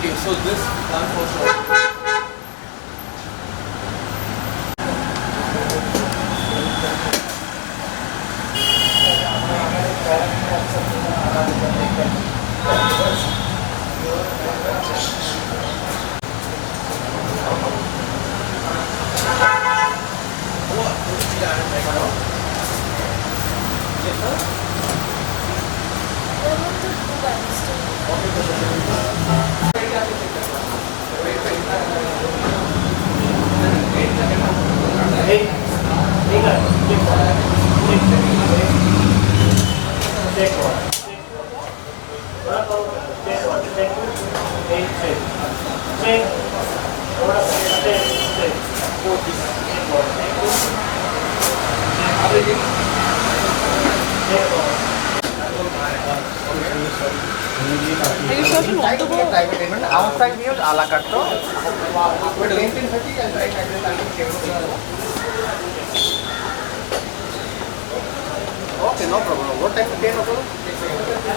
Okay, so this plan for sure. Are you sure you want to go? Outside views, a la carte. But 1930 and right at okay, no problem. What time is 10 o'clock? Thank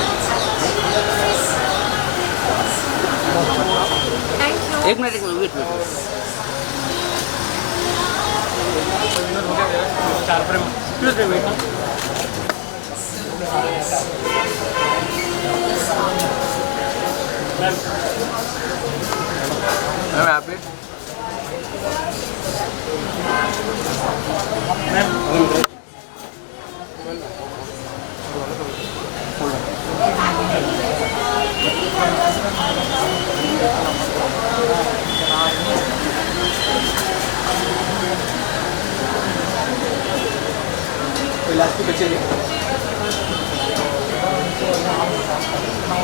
you. एक minute wait. Ma'am आप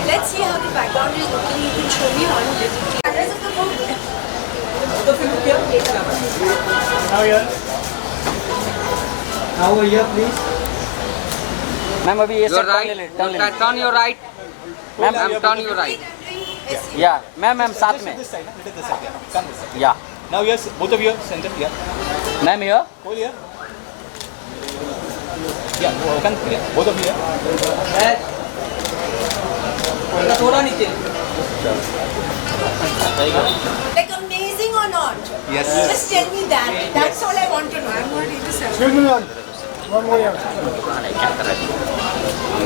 Let's see how the background is looking. You can show me on digital. Address of the book. So if you look here, Now here. Now over here, please. Ma'am अभी ये सब turn your right. Ma'am turn your right. Yeah, ma'am साथ में. This side, let it this side. Come this side. Yeah. Now here, both of you center here. Ma'am here. Hold here. Yeah, come here. Both of you here. like amazing or not? Yes. Just tell me that. That's all I want to know. I'm not into self.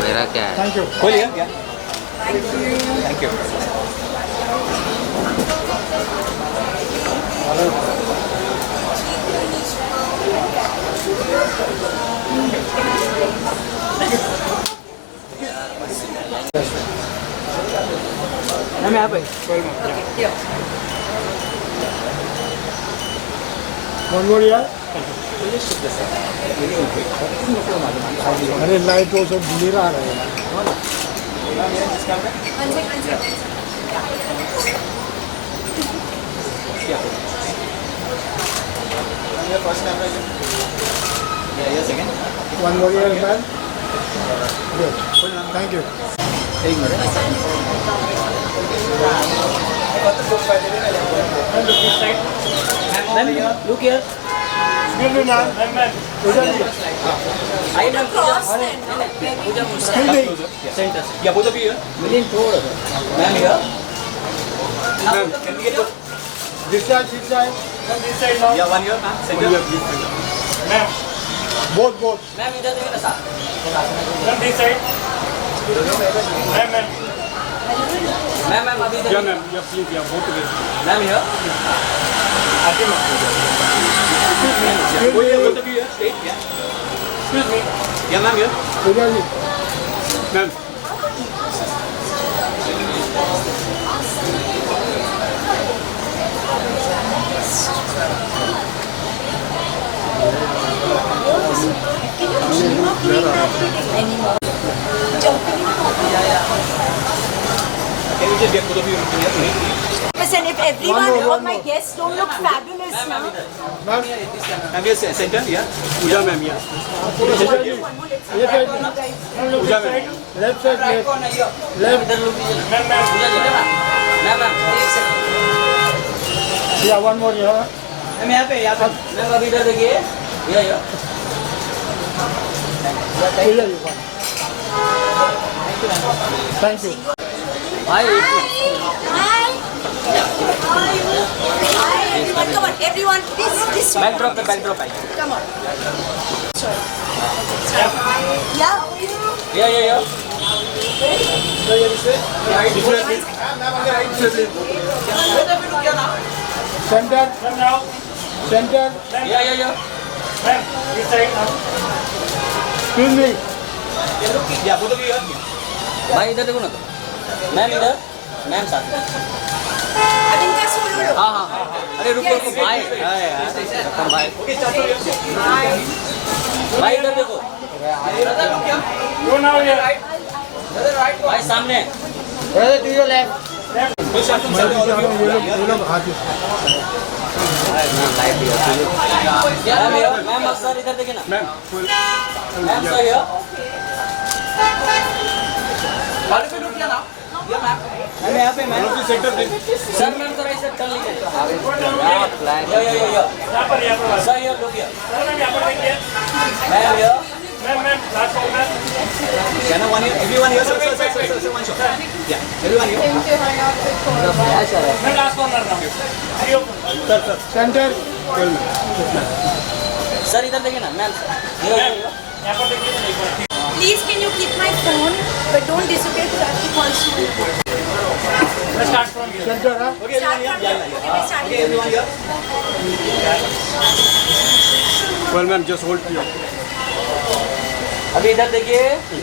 मेरा क्या है? Thank you. Hold here. Yeah. Thank you. Thank you. Okay, here. One more here. अरे light वो सब गिरा रहा है One second. One more here, man. Good. Thank you. Look here. Excuse me, ma'am. I am Cross then, no? Maybe to Excuse me. center. Yeah, both of you here. Million told. Ma'am here. Ma'am, can we get both? This side, this side. Yeah, one here, ma'am. Center. Ma'am. Both. Ma'am इधर देखिए ना साथ. Ma'am अभी इधर. ma'am. Yeah, please. Yeah, both of you. Ma'am here. Oh, yeah, both of you here. Straight. Yeah. Excuse me. Yeah, ma'am here. Udhar ji. Ma'am. anymore. Jumping in. Can you just get both of you here, please? Listen, if everyone of my guests don't look fabulous now, Ma'am. Ma'am here, center. Yeah. Udhar ma'am, yeah. Udhar ji. Left side. Udhar ma'am. Left side, left. Left. इधर look कीजिए. Ma'am Ma'am एक second. Yeah, one more here. Ma'am यहाँ पे. Ma'am अभी इधर देखिए. ये. Udhar ji. Thank you. hi, everyone, come on, everyone, this Backdrop. come on. Sorry. Yeah. Yeah. Center. Center. Yeah. Excuse me. Yeah, both of you here. भाई इधर देखो ना. मैम इधर. मैम साथ. I think that's what we're हाँ. अरे रुको भाई. रतन भाई. भाई इधर देखो. भाई सामने. Brother, to your left. ये लोग हाथ मैम सर इधर देखिए ना. Ma'am sir here. मैम यहाँ पे मैम. सर मैम थोड़ा इसे टर्न लीजिए. या. Sir here look here. Ma'am here. Yeah, no, one here. Everyone here. Sir, one shot. Yeah, everyone here. Center. Sir इधर देखिए ना ma'am. Please, can you keep my phone, but don't disappear because I have to call soon. Center, huh? Okay, everyone here. Yeah. Okay, everyone here. Well, ma'am, just hold here. अभी इधर देखिए.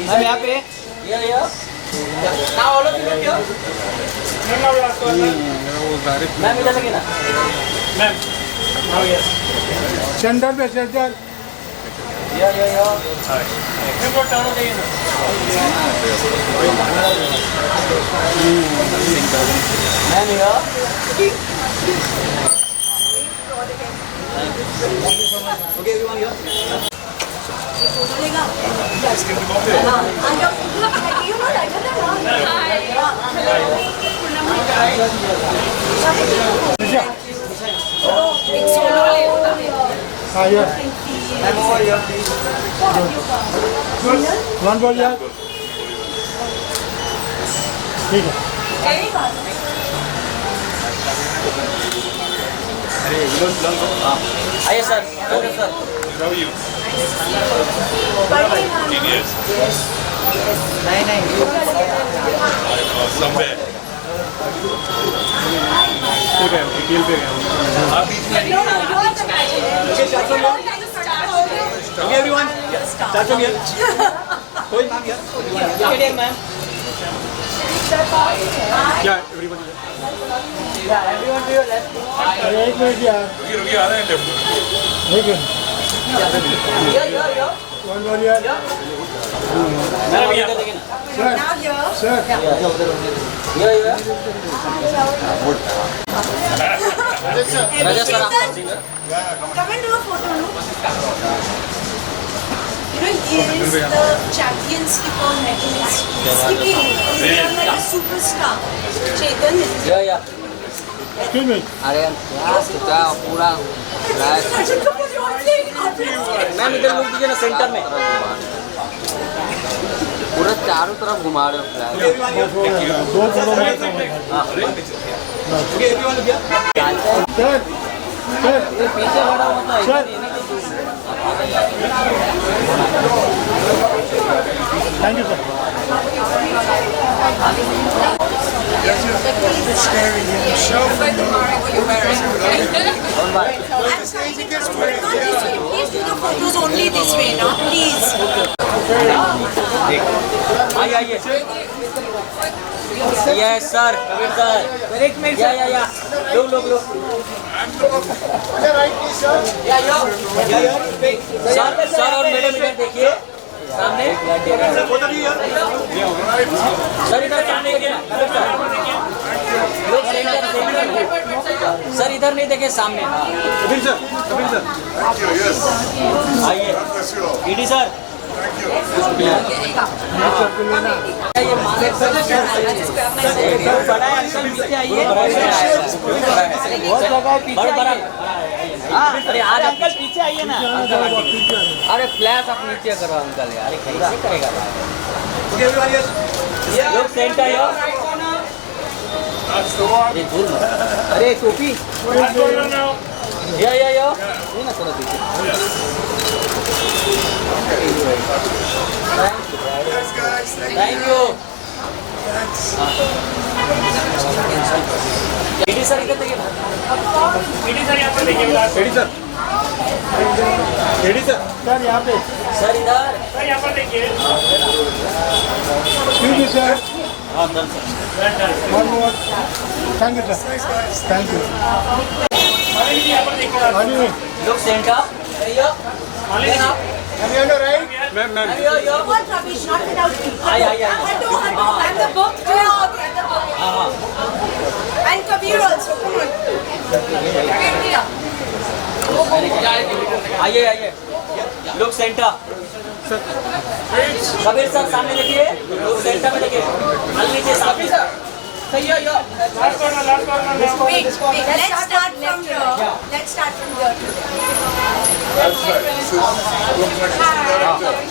Ma'am यहाँ पे. या. Now all of you look here. Ma'am इधर देखिए ना. Center पे center. या. Ma'am here. Okay, everyone here. चलेगा? हाँ, you know like एक सोलो ले लो. हाँ, yeah. Ma'am over here. One more here. ठीक है. आइए sir. Sir. How are you? Genius. नहीं. Somewhere. ठीक है. डिटेल पे गया. आप बीच में No, you are the magic. Okay, start from here. Okay, everyone. Start from here. Koel, ma'am here. Ma'am. Yeah, everybody. Yeah, everyone to your left. अरे एक minute यार. रुकिए आ रहे हैं टेम्पो. एक मिनट. One more यार. मैम इधर देखिए ना. Sir. Now here. Sir. ये Rajesh sir, come and do a photo, no? You know, he is the champion skipper medalist. Skipping. He's like a superstar. Chetan is his या Excuse me. अरे क्या सोचा पूरा Arjun Kapoor, you are playing obviously. Ma'am इधर look दीजिए ना centre में पूरा चारों तरफ घुमा रहे हो फ्लैग दो फोटो मारता हूँ. Okay, everyone look here. Sir. Sir. ये पीछे खड़ा हुआ था Sir. Thank you, sir. I'm sorry, we can't do it. Not this way. Please do the photos only this way, no? Please. आइए आइए यस सर कबीर सर एक minute या लोग सर और मैडम इधर देखिए सामने सर इधर सामने देखिए लोग सर इधर नहीं देखे सामने Kabir sir. आइए ईडी सर बड़ा है अंकल पीछे आइए अरे यार अंकल पीछे आइए ना अरे फ्लैश आप नीचे करो अंकल यार कैसे करेगा Okay, everyone here. लोग सेंटर यो अरे दूर मत अरे टोपी या ये ना थोड़ा पीछे थैंक यू ईडी सर इधर देखिए ईडी सर यहाँ पर देखिए Ready sir. Sir, यहाँ पे. सर इधर Sir, यहाँ पर देखिए. Excuse me, sir. हाँ done sir One more. Thank you, sir. Thank you. Money. लोग centre yo Money on the right. Ma'am. Yo What rubbish, not without me. आइए Hado. And the book. And the book. हाँ And Kabir also. Come on. आइए लोग centre Kabir sir सामने देखिए लोग centre में देखिए हल नीचे सामने सही है यो Wait. Let's start from here. Let's start from here.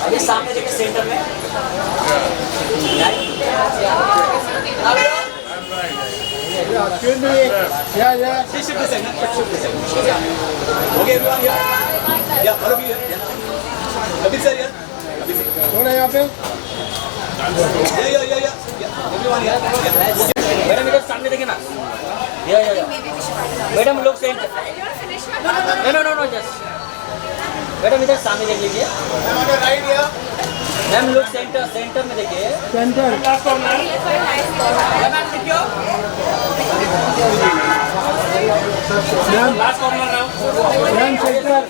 अभी सामने देखिए सेंटर में Excuse me. Yeah. Okay, everyone here. Yeah, all of you here. Kabir sir here. कौन है यहाँ पे? Yeah. Everyone here. मैडम इधर सामने देखिए ना या मैडम लोग सेंटर नो जस्ट मैडम इधर सामने देख लीजिए Ma'am on the right here. Ma'am लोग सेंटर में देखिए Center. Ma'am. Ma'am, center.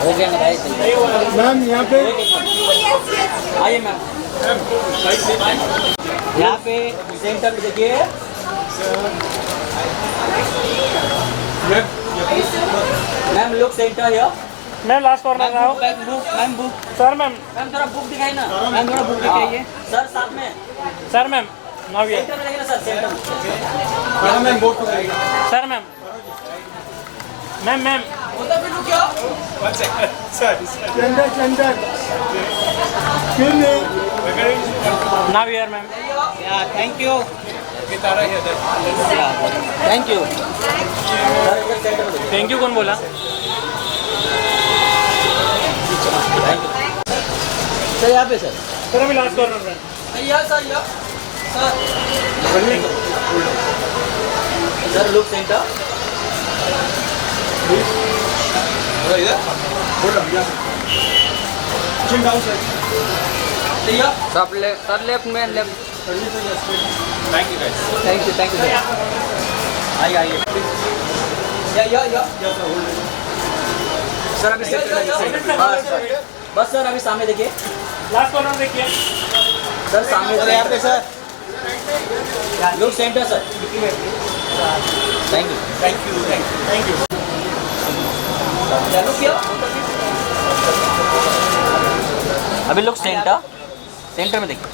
हो गया ना भाई Ma'am, यहाँ पे. आइए मैम यहाँ पे सेंटर में देखिए मैम लोग सेंटर है मैम लास्ट कॉर्नर आओ. Ma'am book sir ma'am. Ma'am थोड़ा बुक दिखाई ना मैम थोड़ा बुक दिखाइए सर साथ में सर मैम. नाउ ये. सेंटर में देखिए ना सर सेंटर में Yeah, ma'am. Both to the right. Sir ma'am. Ma'am. One second. Sir. Center. Excuse me. Now here ma'am. Thank you Tara here. Thank you sir इधर centre में thank you कौन बोला? Sir यहाँ पे sir sir अभी last corner में. Sir look centre Here. Hold on. Yeah. Chin down, sir. सब left में left. Thank you guys. Thank you sir. आइए. सर अभी बस सर अभी सामने देखिए. लास्ट कॉर्नर देखिए. सर सामने सर यहाँ पे sir. Look centre sir. Thank you. Thank you. अभी लुक सेंटर में देखिए.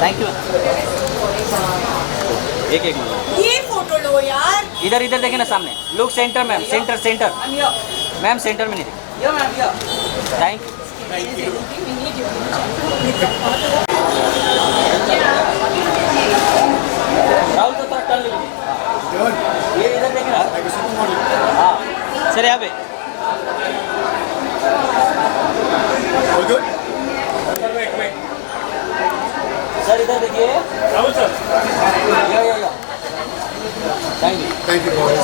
Thank you. एक मिनट. ये फोटो लो यार. इधर देखे ना सामने. Look centre ma'am. Centre ma'am. Centre में नहीं देखिए. Thank you. राहुल को थोड़ा टर्न लीजिए. ये इधर देखे ना. हाँ सर यहाँ पे. All good? सर इधर देखिए. राहुल सर. या thank you. Thank you boys.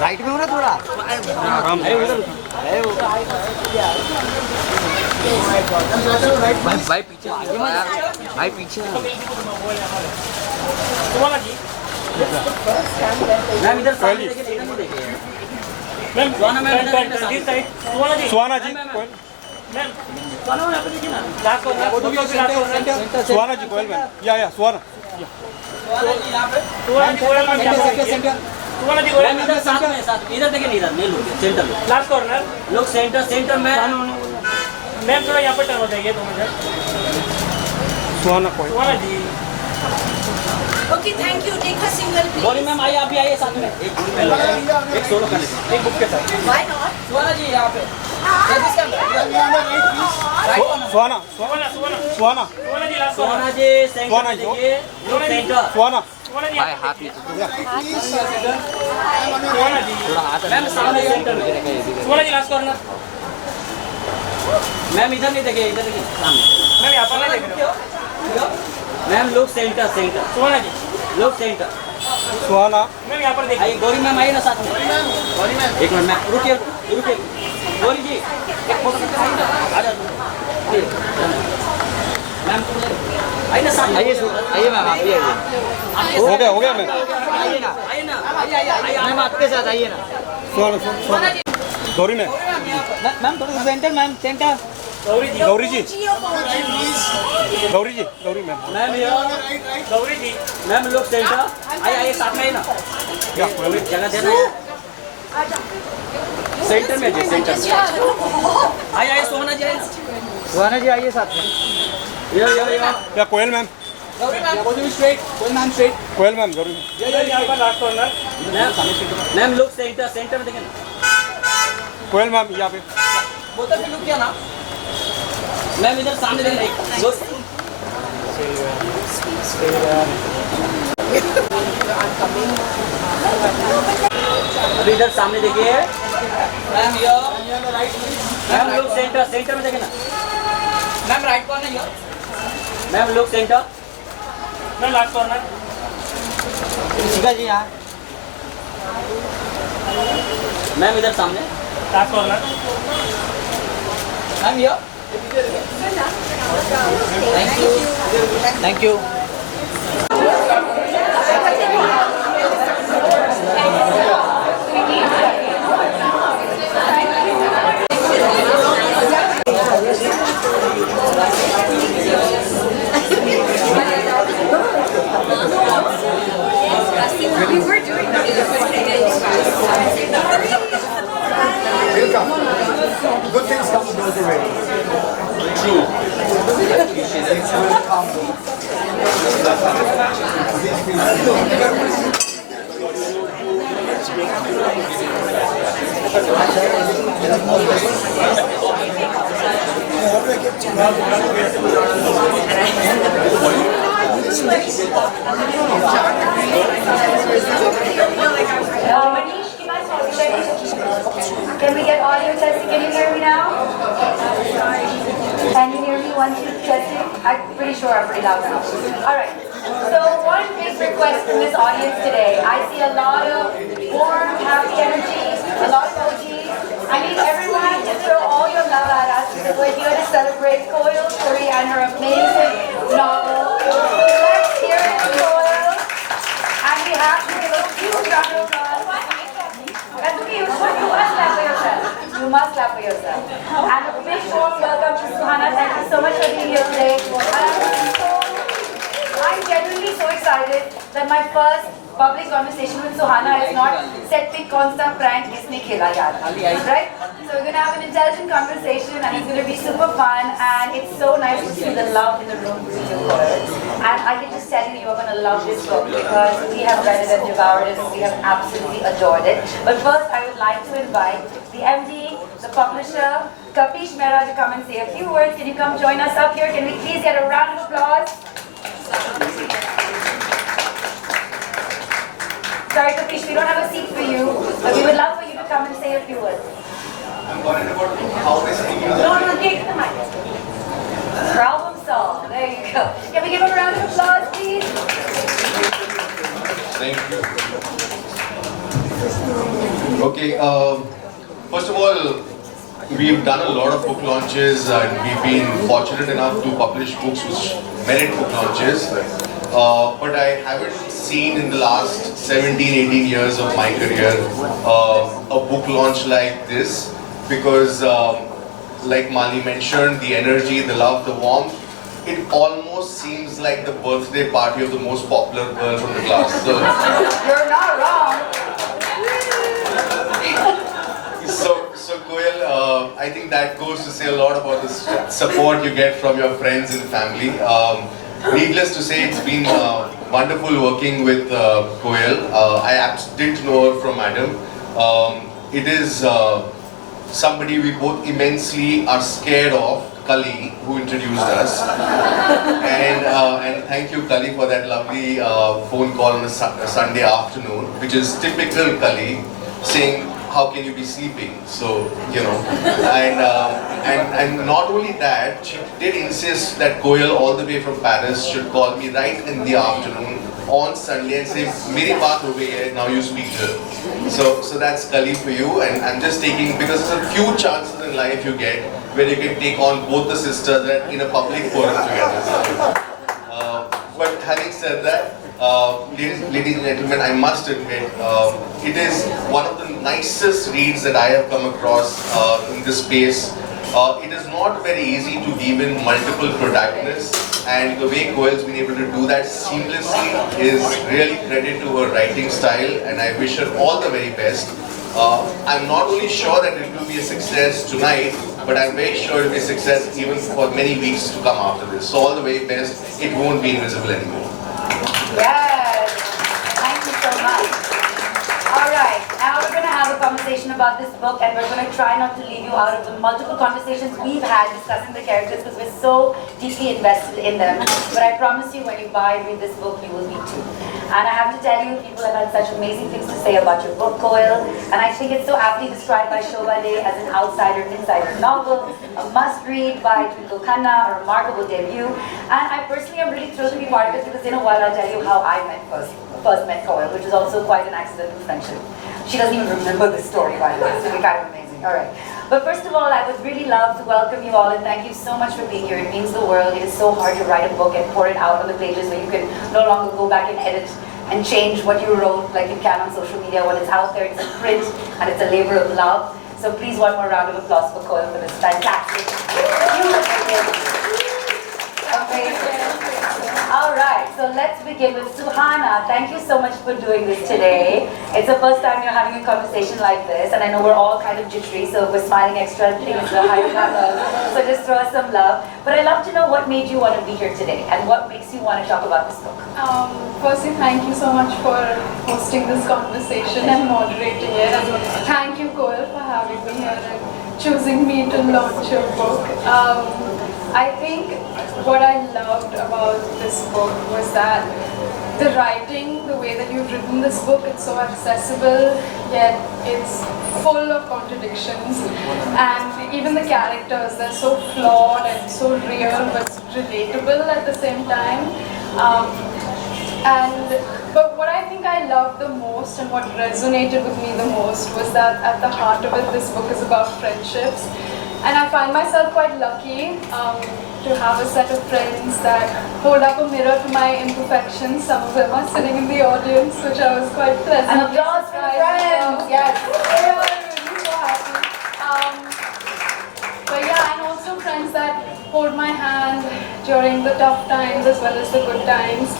Right में हो ना थोड़ा. भाई पीछे. भाई पीछे. मैम इधर सामने देखिए. इधर नहीं देखिए. मैम सुहाना मैम इधर this side. Suhana ji. Ma'am Suhana यहाँ पे देखिए ना. Last corner. Suhana ji Koyal ma'am. या सुहाना. सुहाना जी कोयल मैम. सुहाना जी कोयल मैम इधर साथ में. इधर देखिए. इधर नहीं लो. सेंटर में. Last corner. लोग सेंटर में. मैम थोड़ा यहाँ पे टर्न हो जाइए 2 मिनट. Suhana Koyal. Suhana ji. Okay thank you. Take a single बोली मैम आइए. आप भी आइए साथ में. एक सोलो कर लेते. एक बुक के साथ. Why not. सुहाना जी यहाँ पे. सुहाना. सुहाना सुहाना. जी लास्ट सुहाना कॉर्नर. जी सेंटर सुहाना में जी. देखिए. लोग सेंटर. सुहाना. सुहाना जी. भाई हाथ नीचे. सुहाना जी. थोड़ा हाथ. मैम सामने सेंटर में. सुहाना जी लास्ट कॉर्नर. मैम इधर नहीं देखिए. इधर देखिए सामने. मैम यहाँ पर नहीं देख रहे हो. मैम लोग सेंटर. सुहाना जी. लोग सेंटर. सुहाना. मैम यहाँ पर देखिए. आइए गौरी मैम आइए ना साथ में. गौरी मैम एक मिनट मैम. रुकिए. गौरी जी एक फोटो आइए ना. आ जाओ मैम. आइए ना साथ में. आइए मैम. आप भी आइए. हो गया मैम. आइए ना. मैम आपके साथ आइए ना. सुहाना. गौरी मैम. मैम थोड़ा centre. Ma'am centre. Gauri ji. Gauri ji. Gauri ma'am. Ma'am Gauri ji. Ma'am लोग सेंटर. आइए साथ में. आइए ना. जगह देना है. सेंटर में. सेंटर. आइए सुहाना जी. सुहाना जी आइए साथ में. या Koyal ma'am. Gauri ma'am straight. Koyal ma'am. Gauri ma'am. यहाँ पर लास्ट कॉर्नर. मैम लोग सेंटर में देखें ना. कोयल मैम यहाँ पे. बोतल पे लुक किया ना. मैम इधर सामने देखें. अभी इधर सामने देखिए. मैम मैम लोग सेंटर में देखें ना. Ma'am right corner. मैम लोग centre. Ma'am last corner. Shikha ji यहाँ. मैम इधर सामने. Last corner. Ma'am Thank you. We were doing that. Welcome. Good things come to those who wait. True. It's welcome. Can we get audio testing? Can you hear me now? Can you hear me? 1, 2, testing. I'm pretty sure I'm pretty loud now. Alright. So one big request from this audience today. I see a lot of warm, happy energy, a lot of OGs. I need everyone to throw all your love at us because we're here to celebrate Koel Puri and her amazing novel. Let's hear it for Koel. And we have to give a huge round of applause. That's okay, you must clap for yourself. You must clap for yourself. And a big warm welcome to Suhana. Thank you so much for being here today. I'm genuinely so excited that my first public conversation with Suhana is not set pick constant prank kisne khela yaar, right? So we're gonna have an intelligent conversation and it's gonna be super fun and it's so nice to see the love in the room for you girls. And I can just tell you you're gonna love this book because we have read it and devoured it and we have absolutely adored it. But first I would like to invite the MD, the publisher, Kapish Mehra to come and say a few words. Can you come join us up here? Can we please get a round of applause? Sorry, Kapish, we don't have a seat for you, but we would love for you to come and say a few words. I'm worried about how this thing is. No, take the mic. Problem solved. There you go. Can we give him a round of applause, please? Thank you. Okay, first of all, we've done a lot of book launches and we've been fortunate enough to publish books which merit book launches. But I haven't seen in the last 17, 18 years of my career a book launch like this because like Mali mentioned, the energy, the love, the warmth, it almost seems like the birthday party of the most popular girl from the class. So, You're not wrong. So Koel, I think that goes to say a lot about the support you get from your friends and family. Needless to say, it's been wonderful working with Koel. I didn't know her from Adam. It is somebody we both immensely are scared of, Kali, who introduced us. And thank you, Kali, for that lovely phone call on a Sunday afternoon, which is typical Kali, saying, how can you be sleeping? So, you know, and not only that, she did insist that Koel all the way from Paris should call me right in the afternoon on Sunday and say, "Meri baat ho gayi hai, now you speak to her." So that's Kali for you, and I'm just taking, because there's a few chances in life you get where you can take on both the sisters in a public forum together. So, but having said that, ladies and gentlemen, I must admit, it is one of the nicest reads that I have come across in this space. It is not very easy to weave in multiple protagonists, and the way Koel's been able to do that seamlessly is really credit to her writing style, and I wish her all the very best. I'm not only sure that it will be a success tonight, but I'm very sure it will be a success even for many weeks to come after this. So all the very best. It won't be invisible anymore. Yes. Thank you so much. All right. Now we're going to have a conversation about this book, and we're going to try not to leave you out of the multiple conversations we've had discussing the characters because we're so deeply invested in them. But I promise you, when you buy and read this book, you will be too. And I have to tell you, people have had such amazing things to say about your book, Koel. And I think it's so aptly described by Shobha Day as an outsider-insider novel, a must-read by Twinkle Khanna, a remarkable debut. And I personally am really thrilled to be part of it because in a while I'll tell you how I first met Koel, which was also quite an accidental friendship. She doesn't even remember the story, by the way, so it's kind of amazing. All right. But first of all, I would really love to welcome you all and thank you so much for being here. It means the world. It is so hard to write a book and pour it out on the pages where you can no longer go back and edit and change what you wrote like you can on social media. When it's out there, it's a print and it's a labor of love. So please, one more round of applause for Koel for this fantastic, beautiful book. Amazing. All right, so let's begin with Suhana. Thank you so much for doing this today. It's the first time you're having a conversation like this, and I know we're all kind of jittery, so we're smiling extra, things the high camera. So just throw us some love. But I'd love to know what made you want to be here today, and what makes you want to talk about this book. Firstly, thank you so much for hosting this conversation and moderating it. Thank you, Koel, for having me here and choosing me to launch your book. I think what I loved about this book was that the writing, the way that you've written this book, it's so accessible, yet it's full of contradictions. And even the characters, they're so flawed and so real, but relatable at the same time. But what I think I loved the most and what resonated with me the most was that at the heart of it, this book is about friendships. And I find myself quite lucky to have a set of friends that hold up a mirror to my imperfections. Some of them are sitting in the audience, which I was quite pleasant. And applause for the friends, yes. Yeah, I'm really so happy. But yeah, and also friends that hold my hand during the tough times as well as the good times.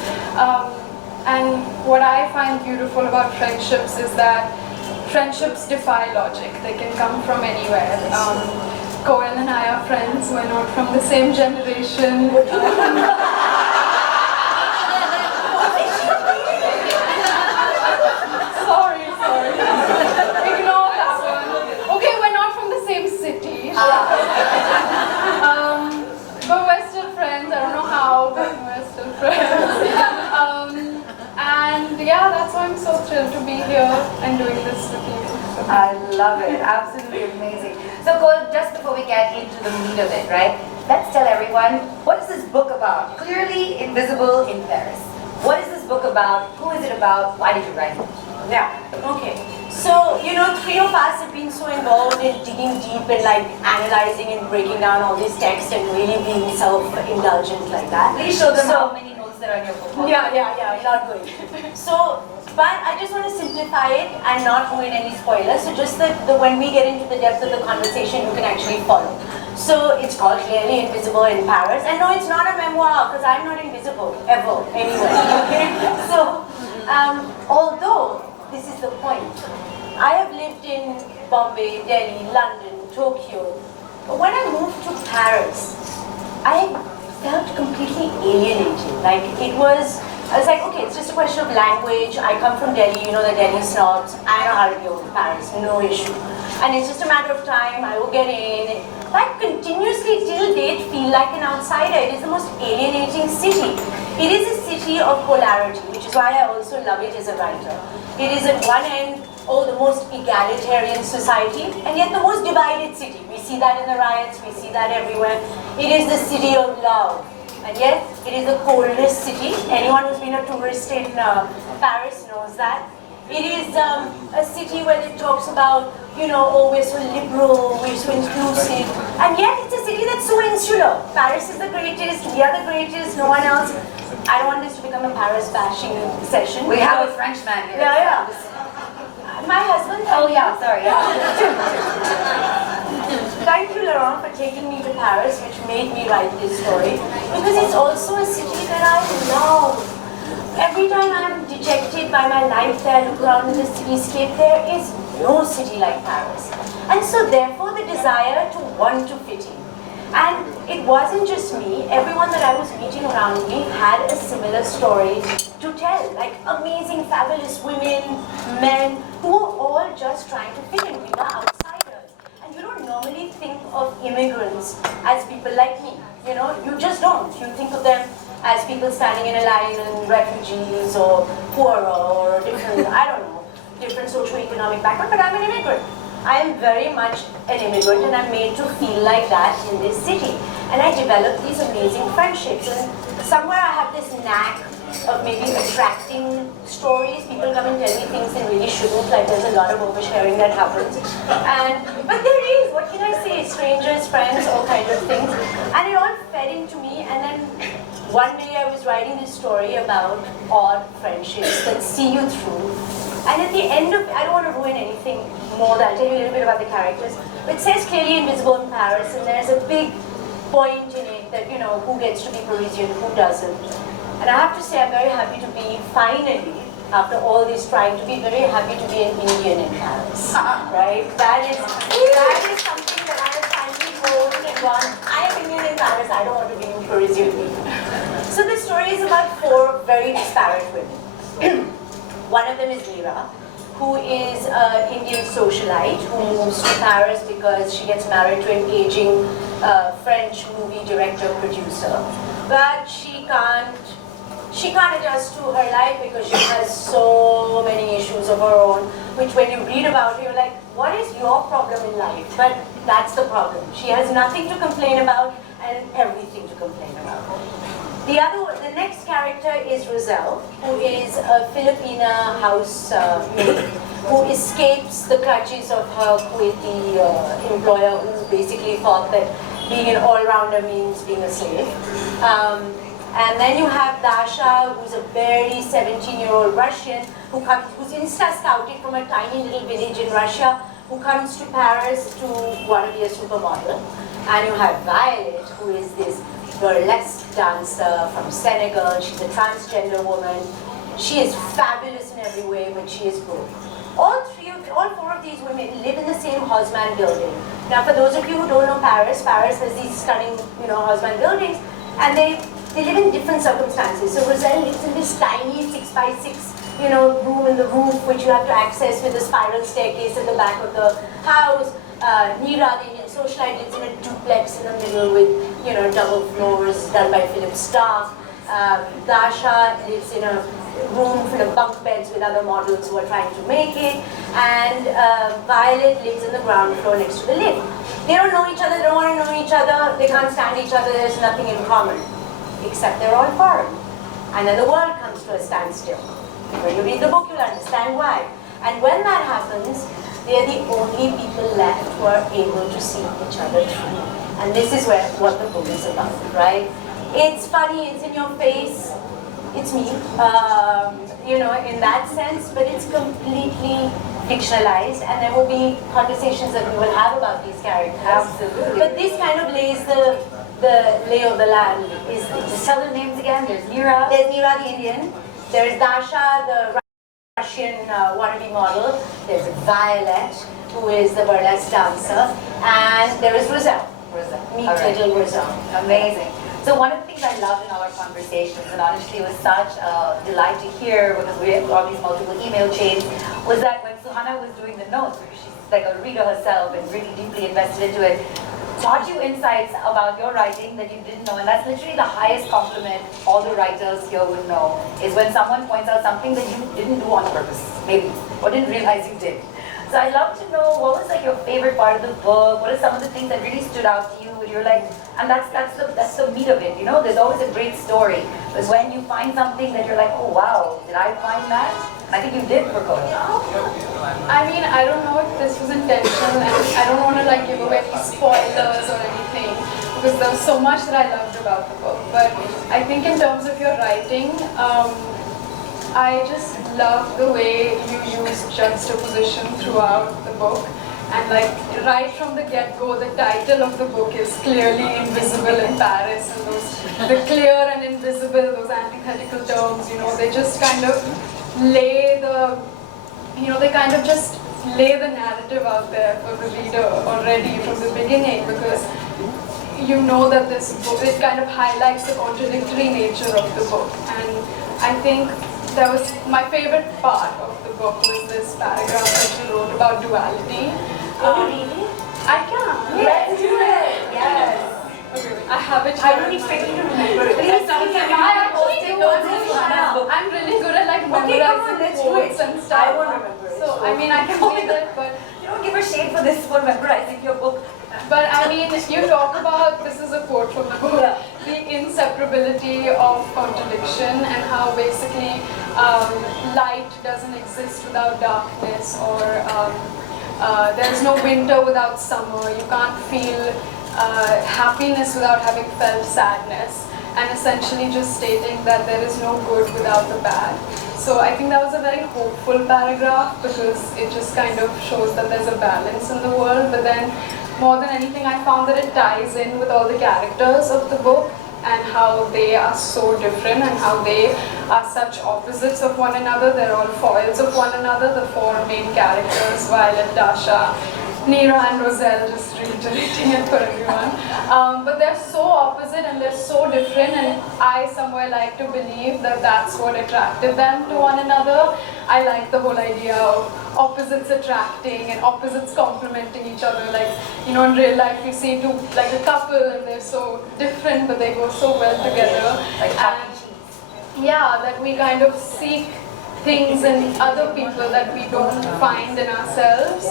And what I find beautiful about friendships is that friendships defy logic. They can come from anywhere. Koel and I are friends. We're not from the same generation. Sorry. Ignore that one. Okay, we're not from the same city. But we're still friends. I don't know how, but we're still friends. And yeah, that's why I'm so thrilled to be here and doing this with you. I love it. Absolutely amazing. So, Koel, just before we get into the meat of it, right? Let's tell everyone, what is this book about? Clearly Invisible in Paris. What is this book about? Who is it about? Why did you write it? Yeah, okay. So, three of us have been so involved in digging deep and like analyzing and breaking down all these texts and really being self-indulgent like that. Please show them how many notes there are in your book. Yeah, not good. So, but I just want to simplify it and not ruin any spoilers. So just that when we get into the depth of the conversation, you can actually follow. So it's called Clearly Invisible in Paris. And no, it's not a memoir because I'm not invisible, ever, anyway. Okay? So, although this is the point, I have lived in Bombay, Delhi, London, Tokyo. But when I moved to Paris, I felt completely alienated. Like I was like, okay, it's just a question of language. I come from Delhi, the Delhi snobs. I know how to deal with Paris, no issue. And it's just a matter of time, I will get in. I continuously till date feel like an outsider. It is the most alienating city. It is a city of polarity, which is why I also love it as a writer. It is at one end, the most egalitarian society, and yet the most divided city. We see that in the riots, we see that everywhere. It is the city of love. And yet, it is the coldest city. Anyone who's been a tourist in Paris knows that. It is a city where it talks about, we're so liberal, we're so inclusive. And yet, it's a city that's so insular. Paris is the greatest, we are the greatest, no one else. I don't want this to become a Paris bashing session. We have a French man here. Yeah. My husband. Oh yeah, sorry. Yeah. Thank you, Laurent, for taking me to Paris, which made me write this story. Because it's also a city that I love. Every time I'm dejected by my life there, I look around in the cityscape, there is no city like Paris. And so therefore the desire to want to fit in. And it wasn't just me, everyone that I was meeting around me had a similar story to tell. Like amazing, fabulous women, men, who were all just trying to fit in. We were outsiders. And you don't normally think of immigrants as people like me. You just don't. You think of them as people standing in a line and refugees or poorer or different, different socio-economic background, but I'm an immigrant. I am very much an immigrant and I'm made to feel like that in this city. And I developed these amazing friendships. And somewhere I have this knack of maybe attracting stories. People come and tell me things they really shouldn't, like there's a lot of oversharing that happens. But there is, what can I say, strangers, friends, all kinds of things. And it all fed into me, and then one day I was writing this story about odd friendships that see you through. And at the end of, I don't want to ruin anything more, I'll tell you a little bit about the characters. But it says clearly Invisible in Paris, and there's a big point in it that, you know, who gets to be Parisian, who doesn't. And I have to say I'm very happy to be, finally, after all this trying to be, very happy to be an Indian in Paris. Right? That is something that I have finally known and gone, I am Indian in Paris, I don't want to be in Parisian. So the story is about 4 very disparate women. One of them is Meera, who is an Indian socialite who moves to Paris because she gets married to an aging French movie director producer. But she can't adjust to her life because she has so many issues of her own, which when you read about it, you're like, what is your problem in life? But that's the problem. She has nothing to complain about and everything to complain about. The next character is Roselle, who is a Filipina housemaid who escapes the clutches of her Kuwaiti employer, who basically thought that being an all-rounder means being a slave. And then you have Dasha, who's a barely 17-year-old Russian who's insta-scouted from a tiny little village in Russia, who comes to Paris to want to be a supermodel. And you have Violet, who is this burlesque dancer from Senegal. She's a transgender woman. She is fabulous in every way, but she is broke. All 4 of these women live in the same Haussmann building. Now, for those of you who don't know Paris, Paris has these stunning, Haussmann buildings, and they live in different circumstances. So Roselle lives in this tiny 6x6, room in the roof, which you have to access with a spiral staircase at the back of the house. Neera, the Indian socialite, lives in a duplex in the middle with, double floors done by Philip Stark. Dasha lives in a room full of bunk beds with other models who are trying to make it. And Violet lives in the ground floor next to the lift. They don't know each other, they don't want to know each other, they can't stand each other, there's nothing in common. Except they're all foreign. And then the world comes to a standstill. When you read the book, you'll understand why. And when that happens, they're the only people left who are able to see each other through. And this is what the book is about, right? It's funny, it's in your face, it's me, in that sense, but it's completely fictionalized, and there will be conversations that we will have about these characters. Absolutely. But this kind of lays the lay of the land. Just tell the names again. There's Neera. There's Neera, the Indian. There's Dasha, the Russian wannabe model. There's Violet, who is the burlesque dancer. And there is Roselle. Meet little Roselle. Amazing. So one of the things I loved in our conversations, and honestly it was such a delight to hear because we had all these multiple email chains, was that when Suhana was doing the notes, because she's like a reader herself and really deeply invested into it, taught you insights about your writing that you didn't know, and that's literally the highest compliment all the writers here would know, is when someone points out something that you didn't do on purpose, maybe, or didn't realize you did. So I'd love to know, what was like your favorite part of the book? What are some of the things that really stood out to you? And you're like, and that's the meat of it, There's always a great story. But when you find something that you're like, oh wow, did I find that? And I think you did for Koel. I mean, I don't know if this was intentional, and I don't want to give away any spoilers or anything, because there was so much that I loved about the book. But I think in terms of your writing, I just love the way you use juxtaposition throughout the book. And right from the get-go, the title of the book is clearly Invisible in Paris, and the clear and invisible, those antithetical terms, they just kind of lay lay the narrative out there for the reader already from the beginning, because you know that this book, it kind of highlights the contradictory nature of the book. And I think that was my favorite part of the book, was this paragraph that you wrote about duality. Really? I can. Let's do it. Yes. Okay, I have it. I don't expect you to remember it. Please, I posted notes in Suhana's book. I'm really good at Okay, come on, memorizing let's do it. quotes and stuff. I won't remember it. So, I mean, I can read it, but... You don't give her shade for this, for memorizing your book. But I mean, you talk about, this is a quote from the book, the inseparability of contradiction and how basically light doesn't exist without darkness, or there's no winter without summer. You can't feel happiness without having felt sadness, and essentially just stating that there is no good without the bad. So I think that was a very hopeful paragraph because it just kind of shows that there's a balance in the world. But then more than anything, I found that it ties in with all the characters of the book and how they are so different and how they are such opposites of one another. They're all foils of one another, the four main characters, Violet, Dasha, Neera and Roselle, just reiterating it for everyone. But they're so opposite and they're so different, and I somewhere like to believe that that's what attracted them to one another. I like the whole idea of opposites attracting and opposites complementing each other. Like, you know, in real life you see two, like a couple, and they're so different but they go so well together. And yeah, that we kind of seek things in other people that we don't find in ourselves.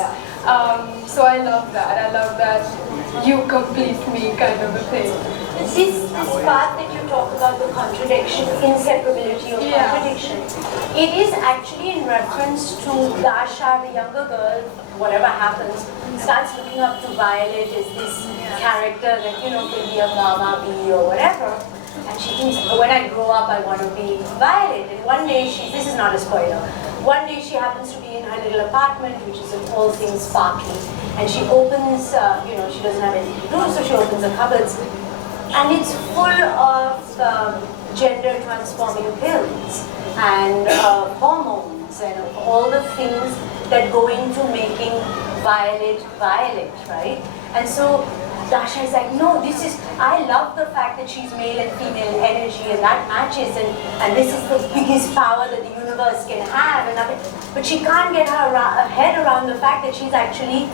So I love that. I love that you complete me kind of a thing. This part that you talk about, the contradiction, inseparability of contradiction, it is actually in reference to Dasha, the younger girl, whatever happens, starts looking up to Violet as this character that, you know, can be a mama bee or whatever. And she thinks, when I grow up, I want to be Violet. And one day, this is not a spoiler, one day she happens to be in her little apartment, which is all things sparkly. And she opens, you know, she doesn't have anything to do, so she opens the cupboards. And it's full of gender transforming pills and hormones and all the things that go into making Violet, Violet, right? And so Dasha is like, no, this is, I love the fact that she's male and female energy and that matches, and this is the biggest power that the universe can have, and nothing. But she can't get her head around the fact that she's actually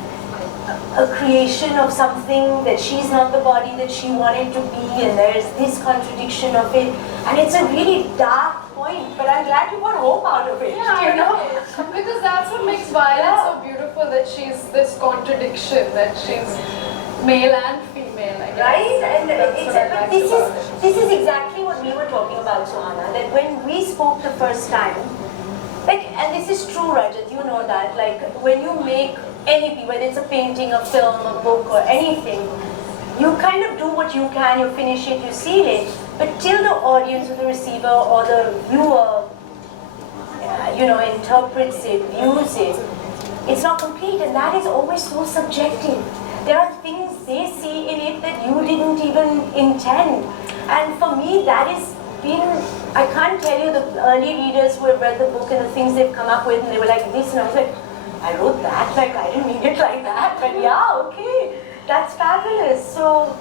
a creation of something, that she's not the body that she wanted to be, and there's this contradiction of it. And it's a really dark point, but I'm glad you got hope out of it. Yeah, you know? Because that's what makes Violet so beautiful, that she's this contradiction, that she's male and female, I guess. Right? And but this is exactly what we were talking about, Suhana, that when we spoke the first time, like, and this is true, Rajat, you know that, like, when you make anything, whether it's a painting, a film, a book, or anything, you kind of do what you can, you finish it, you seal it, but till the audience or the receiver or the viewer, you know, interprets it, views it, it's not complete, and that is always so subjective. There are things they see in it that you didn't even intend. And for me, that has been, I can't tell you the early readers who have read the book and the things they've come up with, and they were like this, and I was like, I wrote that, like I didn't mean it like that, but yeah, okay, that's fabulous. So,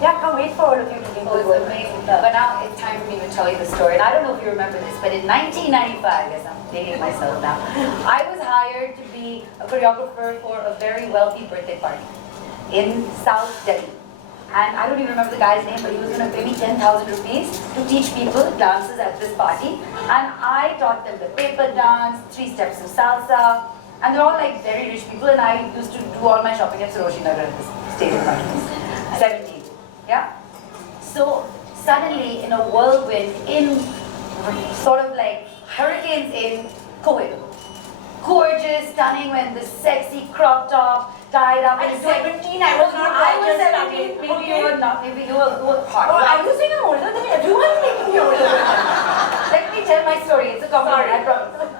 yeah, can't wait for all of you to read the It's book. amazing. But now it's time for me to tell you the story. And I don't know if you remember this, but in 1995, yes, I'm dating myself now, I was hired to be a choreographer for a very wealthy birthday party in South Delhi. And I don't even remember the guy's name, but he was going to pay me 10,000 rupees to teach people dances at this party. And I taught them the paper dance, 3 steps of salsa, and they're all like very rich people, and I used to do all my shopping at Sarojini Nagar at this stadium, 17. Yeah? So suddenly, in a whirlwind, in sort of like hurricanes in Koel, gorgeous, stunning, when the sexy crop top, tied up. At 17, I was not. I was 17. Started. Maybe Okay. you were not. Maybe you were hot. Oh, are you saying I'm older than everyone making me older? Let me tell my story. It's a compliment, I promise.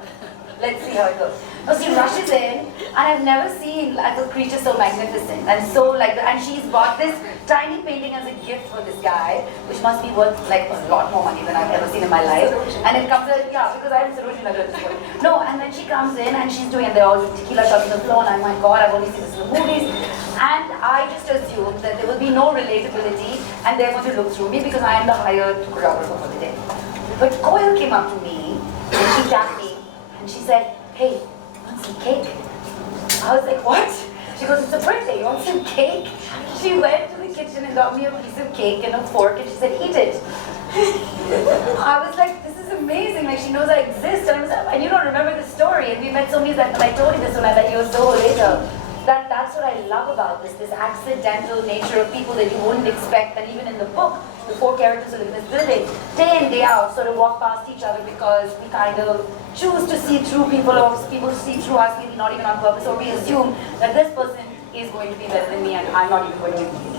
Let's see how it goes. No, she rushes in, and I've never seen like a creature so magnificent and so like. And she's bought this tiny painting as a gift for this guy, which must be worth like a lot more money than I've ever seen in my life. And it comes out, yeah, because I'm Sarojini Nagar at this point. No, and then she comes in and she's doing, and they're all tequila shots on the floor, and I'm like, God, I've only seen this in the movies. And I just assumed that there will be no relatability, and they're going to look through me because I am the hired choreographer for the day. But Koel came up to me and she tapped me and she said, hey, want some cake? I was like, what? She goes, it's a birthday, you want some cake? She went to the kitchen and got me a piece of cake and a fork, and she said, eat it. I was like, this is amazing, like she knows I exist, and I was like, and you don't remember the story, and we met so many times, and I told you this when I met you so later. That's what I love about this accidental nature of people that you wouldn't expect, and even in the book, the four characters who live in this building, day in, day out, sort of walk past each other because we kind of choose to see through people, or people see through us, maybe not even on purpose, or we assume that this person is going to be better than me and I'm not even going to be.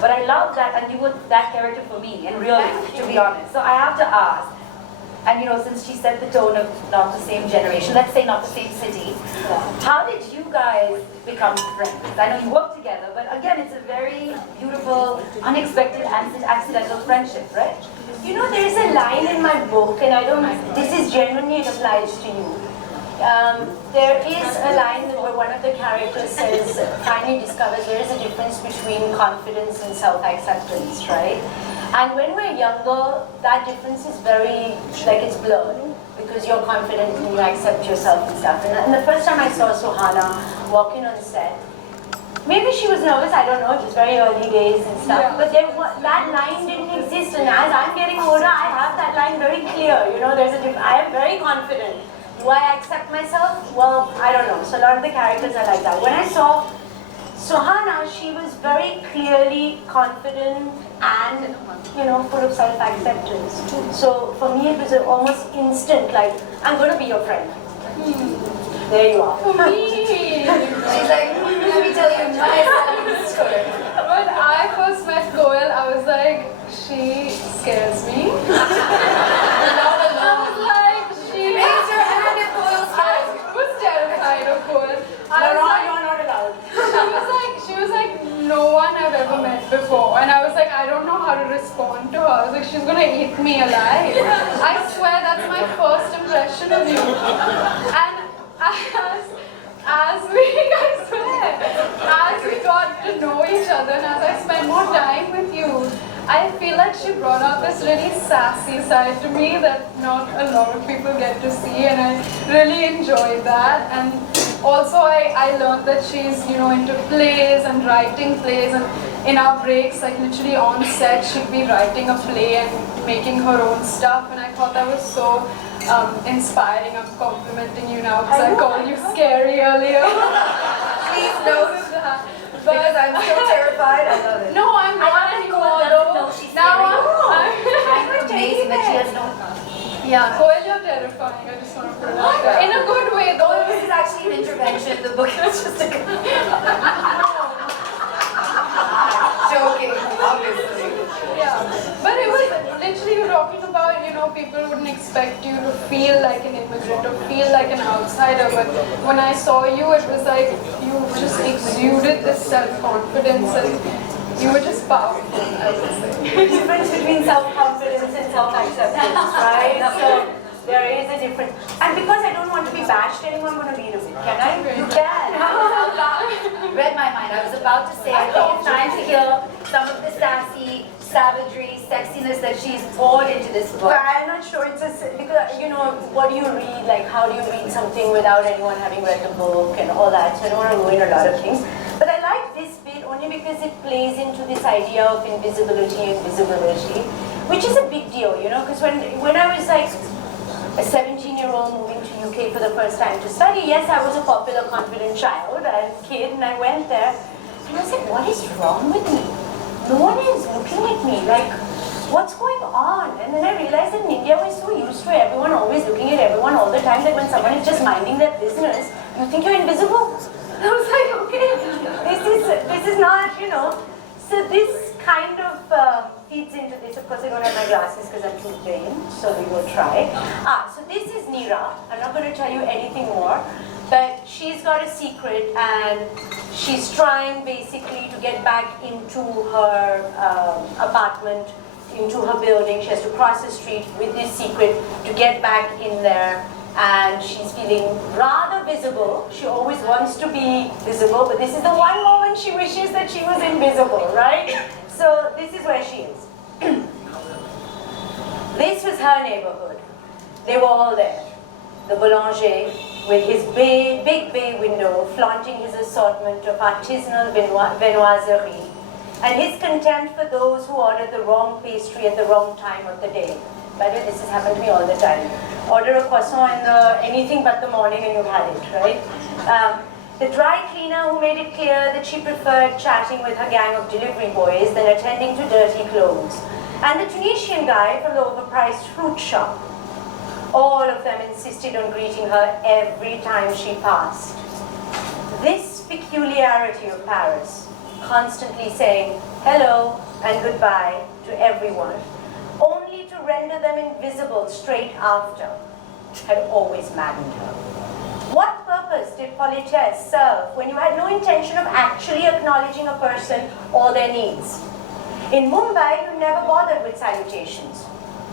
But I love that, and you were that character for me in real life, to be honest. So I have to ask, and you know, since she set the tone of not the same generation, let's say not the same city, how did you guys become friends? I know you work together, but again, it's a very beautiful, unexpected, accidental friendship, right? You know, there's a line in my book, and I don't, this is genuinely, it applies to you. There is a line where one of the characters says, finally discovers there is a difference between confidence and self-acceptance, right? And when we're younger, that difference is very, like it's blurred, because you're confident and you accept yourself and stuff. And the first time I saw Suhana walking on set, maybe she was nervous, I don't know, it was very early days and stuff, but there, that line didn't exist, and as I'm getting older, I have that line very clear, you know, I am very confident. Do I accept myself? Well, I don't know. So a lot of the characters are like that. When I saw Suhana, she was very clearly confident and, you know, full of self-acceptance. So for me, it was almost instant, like, I'm going to be your friend. There you are. For me, She's like, let me tell you my side of the story. when I first met Koel, I was like, she scares me. I was like, she Raise your hand if Koel scares you. I was terrified of Koel. You're not allowed. She was like no one I've ever met before, and I was like, I don't know how to respond to her. I was like, she's gonna eat me alive. I swear that's my first impression of you. And as we got to know each other and as I spent more time with you, I feel like she brought out this really sassy side to me that not a lot of people get to see, and I really enjoyed that. And also I learned that she's, you know, into plays and writing plays, and in our breaks, like literally on set, she'd be writing a play and making her own stuff, and I thought that was so inspiring. I'm complimenting you now because I called you scary earlier. Please note that. Because I'm so terrified. I love it. No, I'm not anymore though. Now I'm amazing that she has no. Yeah, Koel, you're terrifying. I just want to put it out there. In a good way though. Oh, this is actually an intervention. The book is just a joking, obviously. Yeah, but it was literally you talking about, you know, people wouldn't expect you to feel like an immigrant or feel like an outsider, but when I saw you, it was like you just exuded this self-confidence and you were just powerful, I would say. The difference between self-confidence and self-acceptance, right? So there is a difference. And because I don't want to be bashed anymore, I'm going to read a bit. Can I? You can. Read my mind. I was about to say, I think it's time to hear some of the sassy, savagery, sexiness that she's poured into this book. But I'm not sure it's because, you know, what do you read? Like, how do you read something without anyone having read the book and all that? So I don't want to ruin a lot of things. But I like this bit only because it plays into this idea of invisibility and visibility, which is a big deal, you know, because when I was like a 17-year-old moving to UK for the first time to study, yes, I was a popular, confident child and kid, and I went there, and I was like, what is wrong with me? No one is looking at me, like, what's going on? And then I realized that in India we're so used to everyone always looking at everyone all the time that when someone is just minding their business, you think you're invisible. I was like, okay, this is not, you know. So this kind of feeds into this. Of course, I don't have my glasses because I'm too vain, so we will try. So this is Neera. I'm not going to tell you anything more, but she's got a secret and she's trying basically to get back into her apartment, into her building. She has to cross the street with this secret to get back in there. And she's feeling rather visible. She always wants to be visible, but this is the one moment she wishes that she was invisible, right? So this is where she is. This was her neighborhood. They were all there. The boulanger with his big bay window, flaunting his assortment of artisanal viennoiserie, and his contempt for those who ordered the wrong pastry at the wrong time of the day. By the way, this has happened to me all the time. Order a croissant in anything but the morning and you've had it, right? The dry cleaner who made it clear that she preferred chatting with her gang of delivery boys than attending to dirty clothes. and the Tunisian guy from the overpriced fruit shop. All of them insisted on greeting her every time she passed. This peculiarity of Paris, constantly saying hello and goodbye to everyone, only to render them invisible straight after, had always maddened her. What purpose did politesse serve when you had no intention of actually acknowledging a person or their needs? In Mumbai, you never bothered with salutations.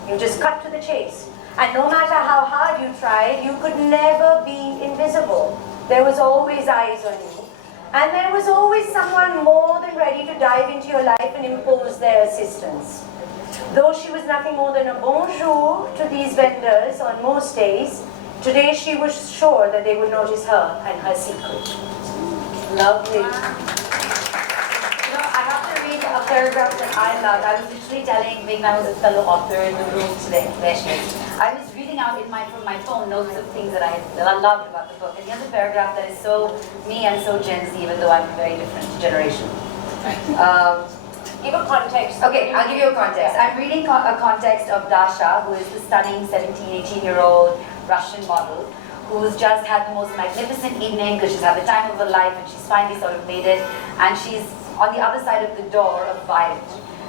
You just cut to the chase. And no matter how hard you tried, you could never be invisible. There was always eyes on you. And there was always someone more than ready to dive into your life and impose their assistance. Though she was nothing more than a bonjour to these vendors on most days, today she was sure that they would notice her and her secret. Lovely. You know, I have to read a paragraph that I loved. I was literally telling Meghna, I was a fellow author in the room today, where she is. I was reading out from my phone notes of things that I loved about the book. And here's a paragraph that is so me and so Gen Z, even though I'm a very different generation. Give a context. Okay, I'll give you a context. I'm reading a context of Dasha, who is the stunning 17, 18-year-old Russian model, who's just had the most magnificent evening because she's had the time of her life and she's finally sort of made it. And she's on the other side of the door of Violet.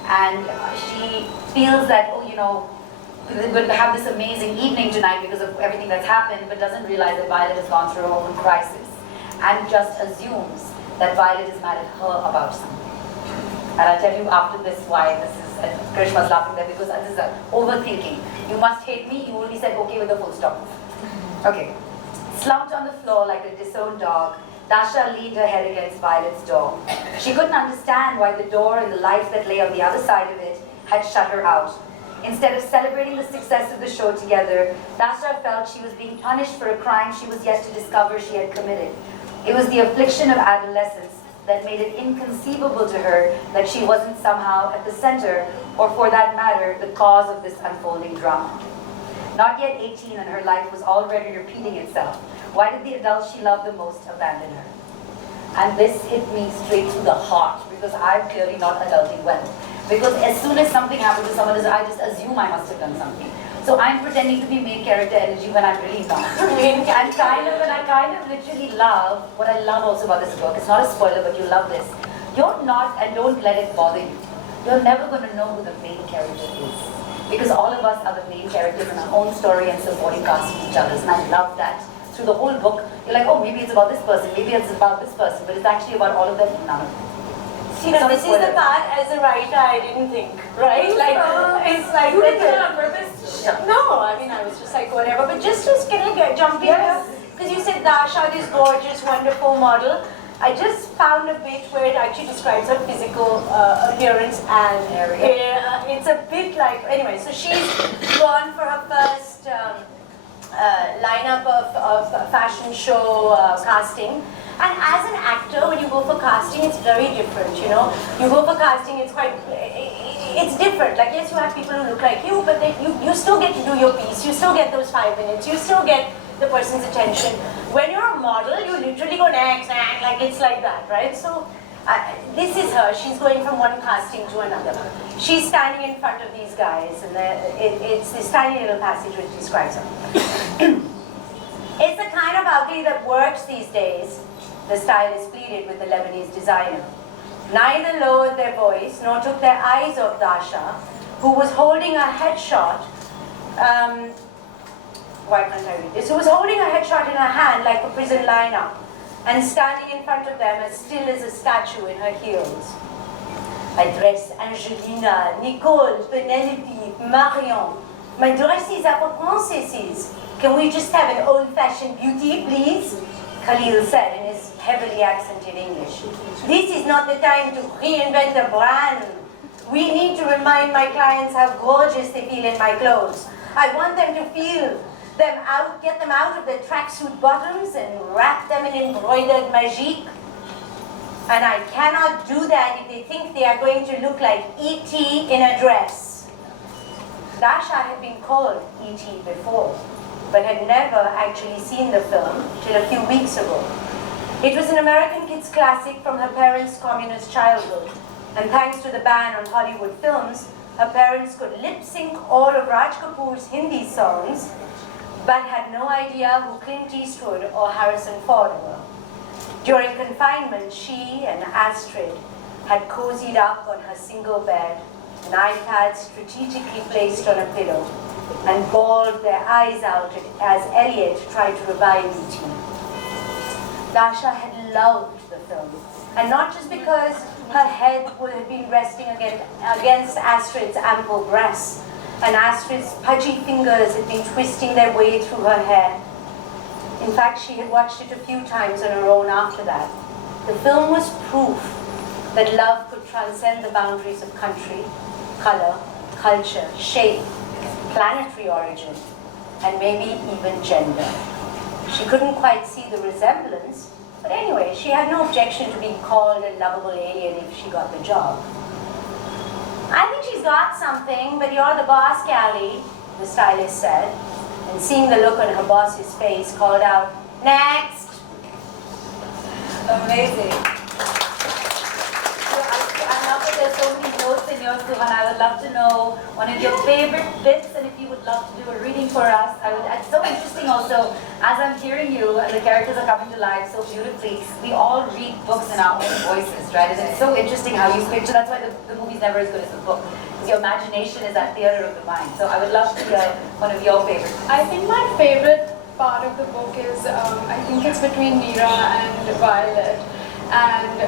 And she feels that, oh, you know, we're going to have this amazing evening tonight because of everything that's happened, but doesn't realize that Violet has gone through her own crisis and just assumes that Violet is mad at her about something. And I'll tell you after this why this is, and Karishma's laughing there because this is overthinking. You must hate me, you only said okay with a full stop. Okay. Slumped on the floor like a disowned dog, Dasha leaned her head against Violet's door. She couldn't understand why the door and the life that lay on the other side of it had shut her out. Instead of celebrating the success of the show together, Dasha felt she was being punished for a crime she was yet to discover she had committed. It was the affliction of adolescence that made it inconceivable to her that she wasn't somehow at the center, or for that matter, the cause of this unfolding drama. Not yet 18 and her life was already repeating itself. Why did the adults she loved the most abandon her? And this hit me straight to the heart because I'm clearly not adulting well. Because as soon as something happens to someone, I just assume I must have done something. So I'm pretending to be main character energy when I'm really not. And I kind of literally love, what I love also about this book, it's not a spoiler, but you love this. You're not, and don't let it bother you. You're never going to know who the main character is. Because all of us are the main characters in our own story and supporting cast each other's. And I love that. Through the whole book, you're like, oh, maybe it's about this person, maybe it's about this person, but it's actually about all of them, none of them. See, now this is the part as a writer I didn't think, right? Like, it's like... You didn't do it on purpose? No, I mean, I was just like, whatever. But just can I jump in here? Because you said Dasha, this gorgeous, wonderful model. I just found a bit where it actually describes her physical appearance and it's a bit like... Anyway, so she's gone for her first lineup of fashion show casting. And as an actor, when you go for casting, it's very different, you know. You go for casting, it's different. Like, yes, you have people who look like you, but you still get to do your piece. You still get those 5 minutes. You still get the person's attention. When you're a model, you literally go next, like it's like that, right? So this is her. She's going from one casting to another. She's standing in front of these guys, and it's this tiny little passage which describes her. It's the kind of ugly that works these days, the stylist pleaded with the Lebanese designer. Neither lowered their voice nor took their eyes off Dasha, who was holding a headshot. Why can't I read this? Who was holding a headshot in her hand like a prison lineup and standing in front of them as still as a statue in her heels. Adresse Angelina, Nicole, Penelope, Marion. My dresses are for princesses. Can we just have an old-fashioned beauty, please? Khalil said in his heavily accented English. This is not the time to reinvent a brand. We need to remind my clients how gorgeous they feel in my clothes. I want them to feel them out, get them out of their tracksuit bottoms and wrap them in embroidered magique. And I cannot do that if they think they are going to look like E.T. in a dress. Dasha had been called E.T. before, but had never actually seen the film till a few weeks ago. It was an American kids' classic from her parents' communist childhood, and thanks to the ban on Hollywood films, Her parents could lip sync all of Raj Kapoor's Hindi songs, but had no idea who Clint Eastwood or Harrison Ford were. During confinement, she and Astrid had cozied up on her single bed, an iPad strategically placed on a pillow, and bawled their eyes out as Elliot tried to revive E.T. Dasha had loved the film, and not just because her head would have been resting against Astrid's ample breasts, and Astrid's pudgy fingers had been twisting their way through her hair. In fact, she had watched it a few times on her own after that. The film was proof that love could transcend the boundaries of country, color, culture, shape, planetary origin, and maybe even gender. She couldn't quite see the resemblance, but anyway, she had no objection to being called a lovable alien if she got the job. I think she's got something, but you're the boss, Callie, the stylist said, and seeing the look on her boss's face, called out, "Next!" Amazing. I love that there's so many notes in yours, Suhana. I would love to know one of your favorite bits, and if you would love to do a reading for us. It's so interesting also, as I'm hearing you, and the characters are coming to life so beautifully, we all read books in our own voices, right? And it's so interesting how you picture, that's why the movie's never as good as the book. Because your imagination is that theater of the mind. So I would love to hear one of your favorites. I think my favorite part of the book is, I think it's between Neera and Violet. And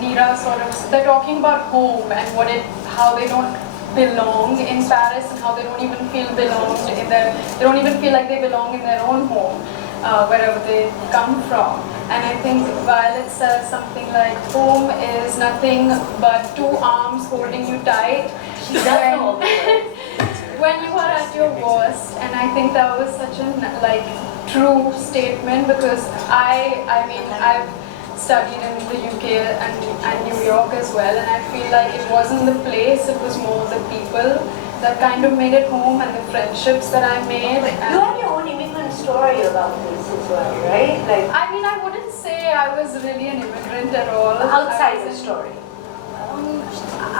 Neera they're talking about home and how they don't belong in Paris and how they don't even feel they don't even feel like they belong in their own home, wherever they come from. And I think Violet says something like, home is nothing but two arms holding you tight. She does know. When you are at your worst. And I think that was such a true statement, because I've studied in the UK and New York as well, and I feel like it wasn't the place, it was more the people that kind of made it home, and the friendships that I made. You have your own immigrant story about this as well, right? I wouldn't say I was really an immigrant at all. Outside the story.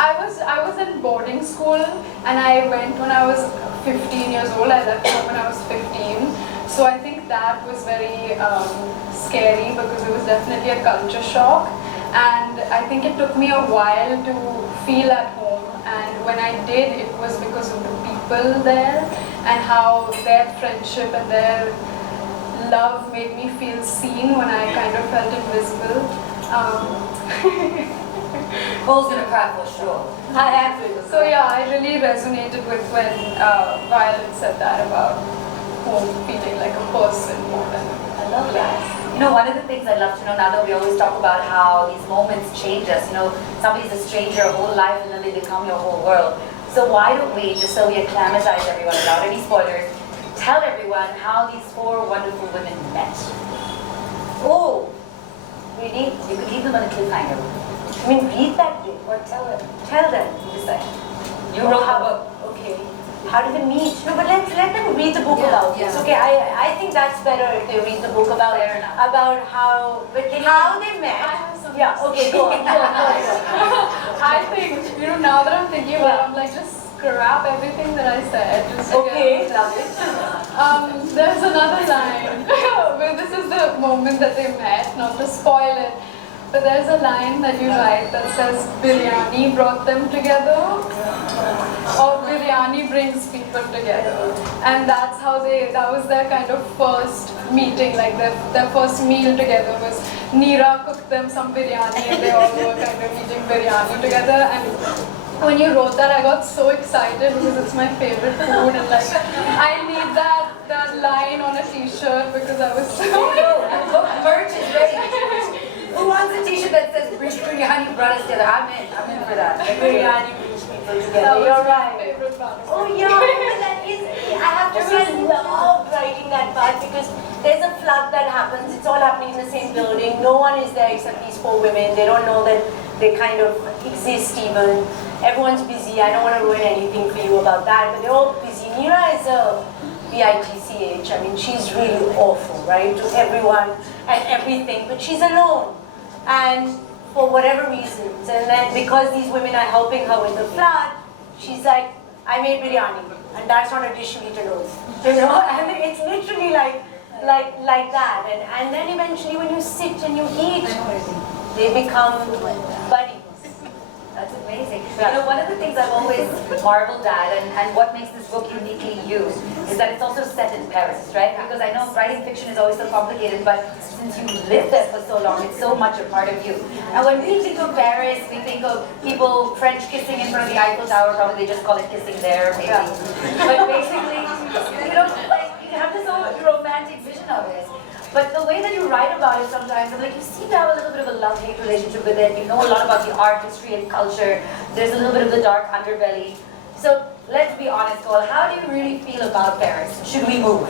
I was in boarding school, and I went when I was 15 years old. I left home when I was 15. So I think that was very scary, because it was definitely a culture shock. And I think it took me a while to feel at home. And when I did, it was because of the people there and how their friendship and their love made me feel seen when I kind of felt invisible. Cole's gonna cry for sure. I have to. So yeah, I really resonated with when Violet said that about home feeling like a person more than. I love that. You know, one of the things I'd love to know now that we always talk about how these moments change us. You know, somebody's a stranger a whole life and then they become your whole world. So why don't we, just so we acclimatize everyone without any spoilers, tell everyone how these four wonderful women met. Oh, really? You could leave them on a cliffhanger. I mean, read that book or tell them. Tell them. You decide. You wrote the book. Okay. How did they meet? No, but let them read the book about this. Okay, I think that's better if they read the book about how they met. Yeah. Okay. Go on. I think now that I'm thinking about it, I'm like, just scrap everything that I said. Just okay. Love it. There's another line where this is the moment that they met. Not to spoil it. But there's a line that you write that says, biryani brought them together, or biryani brings people together. And that's how that was their kind of first meeting, like their first meal together was Neera cooked them some biryani and they all were kind of eating biryani together. And when you wrote that, I got so excited because it's my favorite food, and I need that line on a t-shirt because I was so... Merch is ready. Who wants a t-shirt that says biryani brought us together? I'm in for that. Biryani brings people together. You're right. Oh yeah, that is, I have to say I love writing that part because there's a flood that happens. It's all happening in the same building. No one is there except these four women. They don't know that they kind of exist even. Everyone's busy. I don't want to ruin anything for you about that, but they're all busy. Neera is a bitch. I mean, she's really awful, right, to everyone and everything, but she's alone. And for whatever reasons, and then because these women are helping her with the flood, she's like, I made biryani, and that's not a dish you eat alone. You know, and it's literally like that. And then eventually when you sit and you eat, they become buddies. That's amazing. You know, one of the things I've always marveled at, and what makes this book uniquely you, is that it's also set in Paris, right? Because I know writing fiction is always so complicated, but since you lived there for so long, it's so much a part of you. And when we think of Paris, we think of people French kissing in front of the Eiffel Tower, probably they just call it kissing there, maybe. But basically, you know, like, you have this whole romantic vision of it. But the way that you write about it sometimes, I'm like, you seem to have a little bit of a love-hate relationship with it. You know a lot about the art, history, and culture. There's a little bit of the dark underbelly. So let's be honest, Koel, how do you really feel about Paris? Should we move?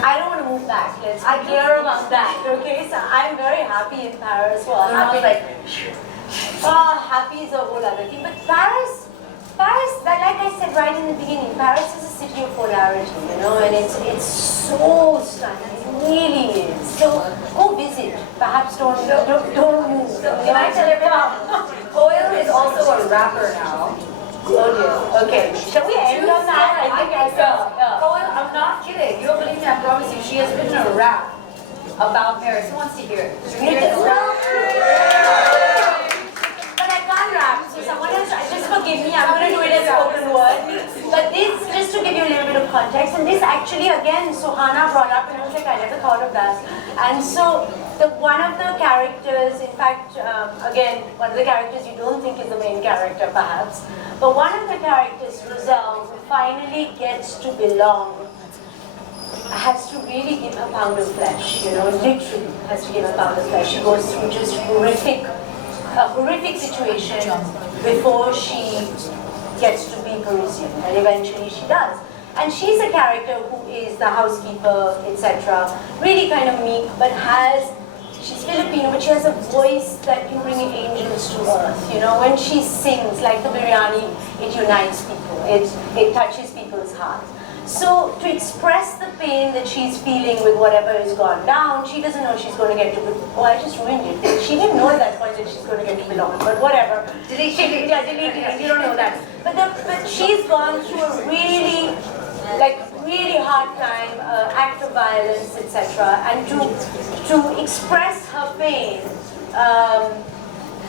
I don't want to move back. I'm clear about that. Okay, so I'm very happy in Paris. Well, happy, happy is a whole other thing. But Paris, like I said right in the beginning, Paris is a city of polarity, you know, and it's so stunning. It really is. So go visit. Perhaps don't move. Can I tell everyone? Koel is also a rapper now. Oh dear. Okay. Shall we end on that? I think so. Koel, I'm not kidding. You don't believe me, I promise you. She has written a rap about Paris. Who wants to hear it? Should we hear it? But I can't rap, so someone else, just forgive me, I'm going to do it as spoken word. But this, just to give you a little bit of context, and this actually, again, Suhana brought up, and I was like, I never thought of that. And so, one of the characters, in fact, again, one of the characters you don't think is the main character, perhaps, but one of the characters, Roselle, who finally gets to belong, has to really give her pound of flesh, you know, literally has to give her pound of flesh. She goes through just a horrific situation before she gets to be Parisian, and eventually she does. And she's a character who is the housekeeper, etc. Really kind of meek, but she's Filipino, but she has a voice that can bring angels to earth. You know, when she sings, like the biryani, it unites people. It touches people's hearts. So to express the pain that she's feeling with whatever has gone down, she doesn't know she's going to get to belong. Oh, I just ruined it. She didn't know at that point that she's going to get to belong, but whatever. Delete it. You don't know that. But she's gone through a really hard time, act of violence, etc. And to express her pain,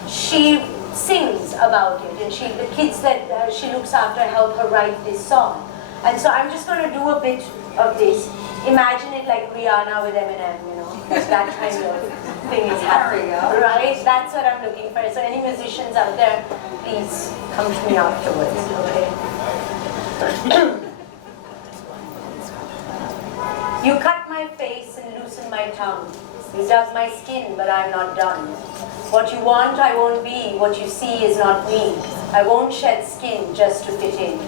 she sings about it, and the kids that she looks after help her write this song. And so I'm just going to do a bit of this. Imagine it like Rihanna with Eminem, you know, that kind of thing is happening, right? That's what I'm looking for. So any musicians out there, please come to me afterwards, okay? You cut my face and loosen my tongue. You dug my skin, but I'm not done. What you want, I won't be. What you see is not me. I won't shed skin just to fit in.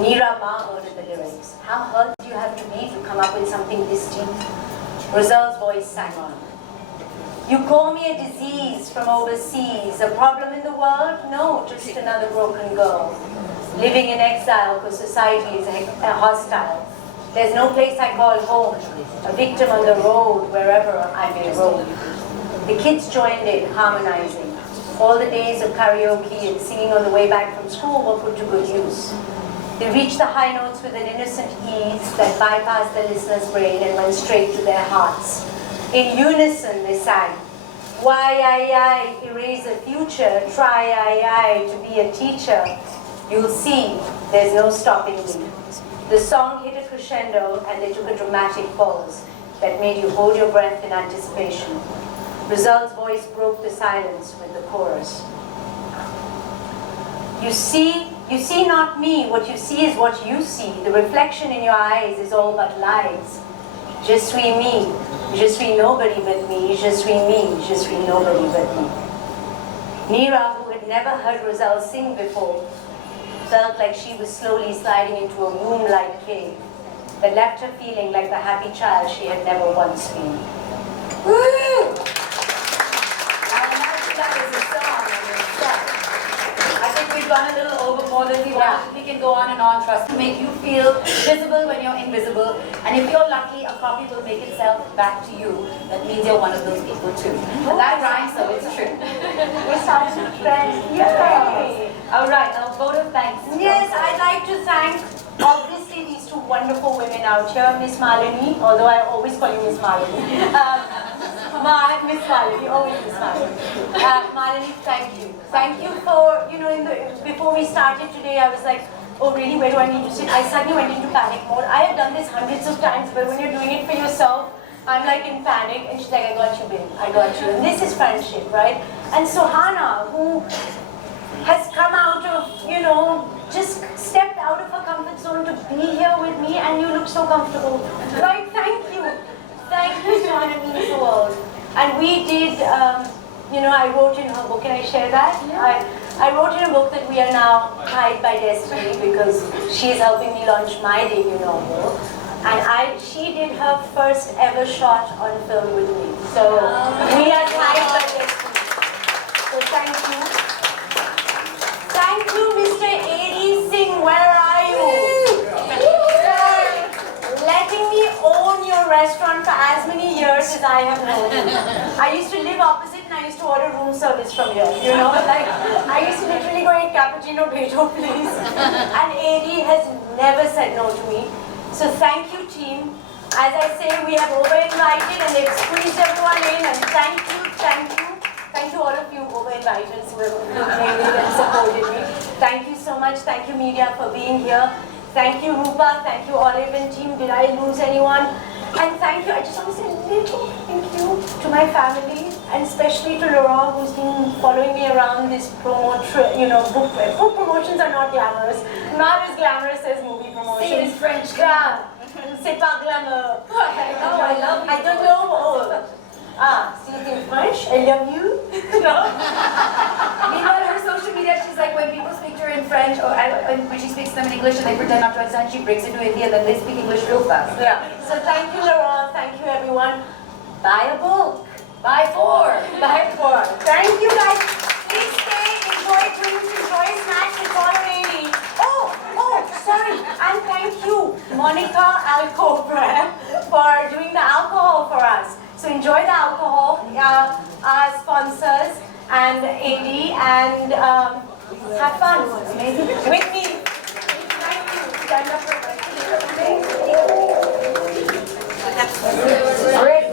Neera Ma heard the lyrics. How hurt do you have to be to come up with something this deep? Roselle's voice sang on. You call me a disease from overseas, a problem in the world? No, just another broken girl. Living in exile because society is hostile. There's no place I call home, a victim on the road wherever I may roam. The kids joined in, harmonizing. All the days of karaoke and singing on the way back from school were put to good use. They reached the high notes with an innocent ease that bypassed the listener's brain and went straight to their hearts. In unison they sang, why I erase a future, try I to be a teacher. You'll see, there's no stopping me. The song hit a crescendo and they took a dramatic pause that made you hold your breath in anticipation. Roselle's voice broke the silence with the chorus. You see not me, what you see is what you see. The reflection in your eyes is all but lies. Je suis me, je suis nobody but me, je suis me, je suis nobody but me. Neera, who had never heard Roselle sing before, felt like she was slowly sliding into a womb-like cave that left her feeling like the happy child she had never once been. Woo! That is a song in itself. I think we've gone a little over more than we wanted. Yeah, we can go on and on. Trust to make you feel visible when you're invisible. And if you're lucky, a copy will make itself back to you. That means you're one of those people too. And that rhymes, so it's true. We're starting to friends. Yeah. All right, a vote of thanks. Yes, I'd like to thank obviously these two wonderful women out here, Miss Malini, although I always call you Miss Malini. Miss Malini, always Miss Malini. Malini, thank you. Thank you for, before we started today, I was like, oh really, where do I need to sit? I suddenly went into panic mode. I have done this hundreds of times, but when you're doing it for yourself, I'm like in panic, and she's like, I got you, babe, I got you. And this is friendship, right? And Suhana, who has come out of, just stepped out of her comfort zone to be here with me, and you look so comfortable. Right, thank you. Thank you, Suhana, means the world. And we did, I wrote in her book, can I share that? Yeah. I wrote in a book that we are now tied by destiny because she is helping me launch my debut novel. And she did her first ever shot on film with me. So we are tied by destiny. So thank you. Thank you, Mr. A.D. Singh, where are you? Letting me own your restaurant for as many years as I have known you. I used to live opposite and I used to order room service from here, like I used to literally go eat cappuccino, Beto, please. And A.D. has never said no to me. So thank you, team. As I say, we have over-invited and they've squeezed everyone in, and thank you. Thank you all of you over-inviters who have made me and supported me. Thank you so much. Thank you, media, for being here. Thank you, Rupa. Thank you, Olive and team. Did I lose anyone? And thank you. I just want to say a little thank you to my family, and especially to Laurent, who's been following me around this promo book promotions are not glamorous. Not as glamorous as movie promotions. Say it in French. C'est pas glamour. Oh, I love you. I don't know. See it in French? I love you. No. Meanwhile, her social media, she's like, when people speak to her in French, or when she speaks to them in English and they pretend not to understand, she brings it to India and then they speak English real fast. Yeah. So thank you, Laurent. Thank you, everyone. Buy a book. Buy 4. Buy 4. Thank you, guys. Please stay, enjoy drinks, enjoy snacks. It's already. Oh, sorry. And thank you, Monica Alcobra, for doing the alcohol for us. So enjoy the alcohol, our sponsors, and AD, and have fun. Amazing. With me. Thank you. Stand up for Great.